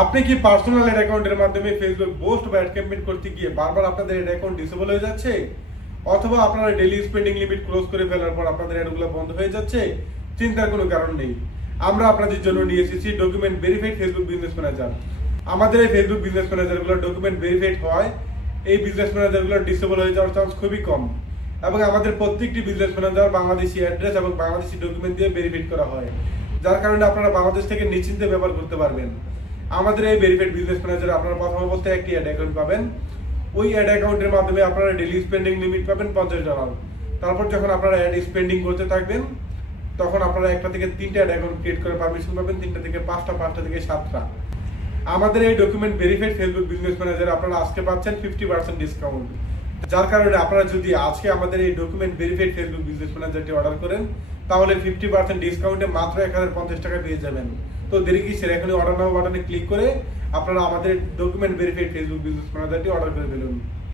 আপনি কি personal add অ্যাকাউন্টের মাধ্যমে ফেসবুক পোস্ট বা অ্যাড ক্যাম্পেইন করতে গিয়ে বারবার আপনাদের এড অ্যাকাউন্ট ডিসেবল হয়ে যাচ্ছে, অথবা আপনারা ডেইলি স্পেন্ডিং লিমিট ক্লোজ করে ফেলার পর আপনাদের অ্যাডগুলো বন্ধ হয়ে যাচ্ছে? চিন্তার কোনো কারণ নেই। আমরা আপনাদের জন্য নিয়ে এসেছি document verified Facebook business manager. আমাদের এই ফেসবুক বিজনেস ম্যানেজারগুলো ডকুমেন্ট ভেরিফাইড হয়, এই বিজনেস ম্যানেজারগুলো ডিসেবল হয়ে যাওয়ার চান্স খুবই কম। এবং আমাদের প্রত্যেকটি বিজনেস ম্যানেজার বাংলাদেশি অ্যাড্রেস এবং বাংলাদেশি ডকুমেন্ট দিয়ে ভেরিফাইড করা হয়, যার কারণে আপনারা বাংলাদেশ থেকে নিশ্চিন্তে ব্যবহার করতে পারবেন। আমাদের এই ভেরিফাইড বিজনেস ম্যানেজারে আপনারা প্রথম অবস্থায় একটি অ্যাড অ্যাকাউন্ট পাবেন। ওই অ্যাড অ্যাকাউন্টের মাধ্যমে আপনারা ডেইলি স্পেন্ডিং লিমিট পাবেন $50। তারপর যখন আপনারা অ্যাড স্পেন্ডিং করতে থাকবেন, তখন আপনারা একটা থেকে 3টা অ্যাড অ্যাকাউন্ট ক্রিয়েট করে পারমিশন পাবেন, 3টা থেকে 5টা, 5টা থেকে 7টা। আমাদের এই ডকুমেন্ট ভেরিফাইড ফেসবুক বিজনেস ম্যানেজারে আপনারা আজকে পাচ্ছেন 50% ডিসকাউন্ট। যার কারণে আপনারা যদি আজকে আমাদের এই ডকুমেন্ট ভেরিফাইড ফেসবুক বিজনেস ম্যানেজারটি অর্ডার করেন, তাহলে 50% ডিসকাউন্টে মাত্র 1050 টাকা পেয়ে যাবেন। তো দেরি কিসের, এখনই অর্ডার নাও বাটনে ক্লিক করে আপনারা আমাদের ডকুমেন্ট ভেরিফাইড ফেসবুক বিজনেস ম্যানেজারটি অর্ডার করে ফেলুন।